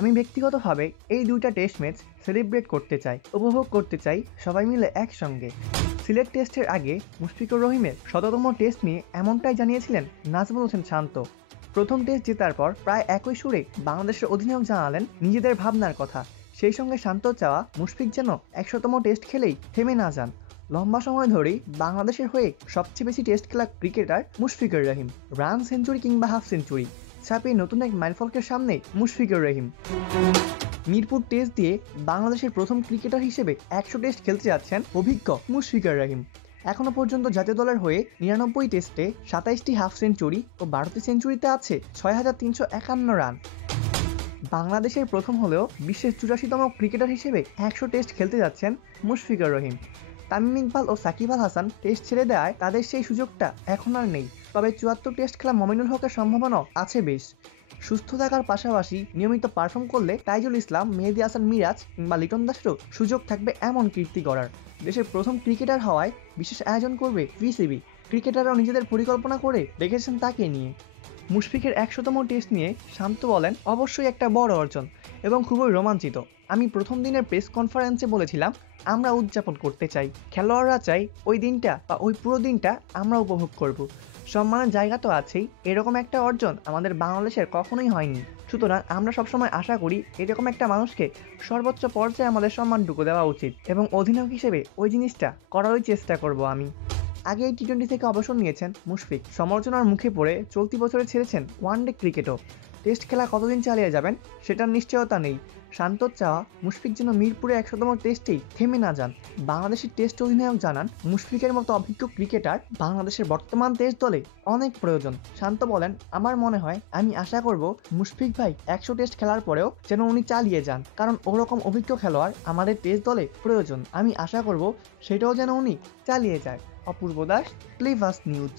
আমি ব্যক্তিগতভাবে এই দুইটা টেস্ট ম্যাচ সেলিব্রেট করতে চাই, উপভোগ করতে চাই সবাই মিলে একসঙ্গে। সিলেট টেস্টের আগে মুশফিকুর রহিমের ১৭তম টেস্ট নিয়ে এমনটাই জানিয়েছিলেন নাজমুল হোসেন শান্ত। প্রথম টেস্ট জেতার পর প্রায় একই সুরে বাংলাদেশের অধিনায়ক জানালেন নিজেদের ভাবনার কথা। সেই সঙ্গে শান্ত চাওয়া মুশফিক যেন ১০০তম টেস্ট খেলেই থেমে না যান। লম্বা সময় ধরেই বাংলাদেশের হয়ে সবচেয়ে বেশি টেস্ট খেলা cricketer Mushfiqur Rahim. Run century কিংবা হাফ সেঞ্চুরি ছাপিয়ে নতুন এক মাইলফলকের সামনে মুশফিকুর রহিম। মিরপুর টেস্ট দিয়ে বাংলাদেশের প্রথম ক্রিকেটার হিসেবে ১০০ টেস্ট খেলতে যাচ্ছেন অভিজ্ঞ মুশফিকুর রহিম। এখনো পর্যন্ত জাতীয় দলের হয়ে ৯৯ টেস্টে ২৭টি হাফ সেঞ্চুরি ও ১২টি সেঞ্চুরিতে আছে ৬,৩৫১ রান। বাংলাদেশের প্রথম হলেও বিশ্বের ৮৪তম ক্রিকেটার হিসেবে ১০০ টেস্ট খেলতে যাচ্ছেন মুশফিকুর রহিম। তামিম ইকবাল ও সাকিব আল হাসান টেস্ট ছেড়ে দেওয়ায় তাদের সেই সুযোগটা এখন আর নেই। তবে ৭৪ টেস্ট খেলা মমিনুল হকের সম্ভাবনাও আছে বেশ। সুস্থ থাকার পাশাপাশি নিয়মিত পারফর্ম করলে তাইজুল ইসলাম, মেহেদী হাসান মিরাজ কিংবা লিটন দাসেরও সুযোগ থাকবে এমন কীর্তি গড়ার। দেশের প্রথম ক্রিকেটার হওয়ায় বিশেষ আয়োজন করবে বিসিবি। ক্রিকেটাররাও নিজেদের পরিকল্পনা করে রেখেছেন তাকে নিয়ে। মুশফিকের ১০০তম টেস্ট নিয়ে শান্ত বলেন, অবশ্যই একটা বড় অর্জন এবং খুবই রোমাঞ্চিত। আমি প্রথম দিনের প্রেস কনফারেন্সে বলেছিলাম আমরা উদযাপন করতে চাই, খেলোয়াড়রা চাই ওই দিনটা বা ওই পুরো দিনটা আমরা উপভোগ করব। সম্মানের জায়গা তো আছেই, এরকম একটা অর্জন আমাদের বাংলাদেশের কখনোই হয়নি। সুতরাং আমরা সবসময় আশা করি এরকম একটা মানুষকে সর্বোচ্চ পর্যায়ে আমাদের সম্মানটুকু দেওয়া উচিত এবং অধিনায়ক হিসেবে ওই জিনিসটা করারই চেষ্টা করব আমি। আগে এই টি-20 থেকে অবসর নিয়েছেন মুশফিক। সমালোচনার মুখে পড়ে চলতি বছরে ছেড়েছেন ওয়ানডে ক্রিকেটও। টেস্ট খেলা কতদিন চালিয়ে যাবেন সেটার নিশ্চয়তা নেই। শান্তর চাওয়া মুশফিক যেন মিরপুরে ১০০তম টেস্টেই থেমে না যান। বাংলাদেশের টেস্ট অধিনায়ক জানান, মুশফিকের মতো অভিজ্ঞ ক্রিকেটার বাংলাদেশের বর্তমান টেস্ট দলে অনেক প্রয়োজন। শান্ত বলেন, আমার মনে হয় আমি আশা করব মুশফিক ভাই ১০০ টেস্ট খেলার পরেও যেন উনি চালিয়ে যান, কারণ ওরকম অভিজ্ঞ খেলোয়াড় আমাদের টেস্ট দলে প্রয়োজন। আমি আশা করব সেটাও যেন উনি চালিয়ে যায়। অপূর্ব দাস, প্লেভাস নিউজ।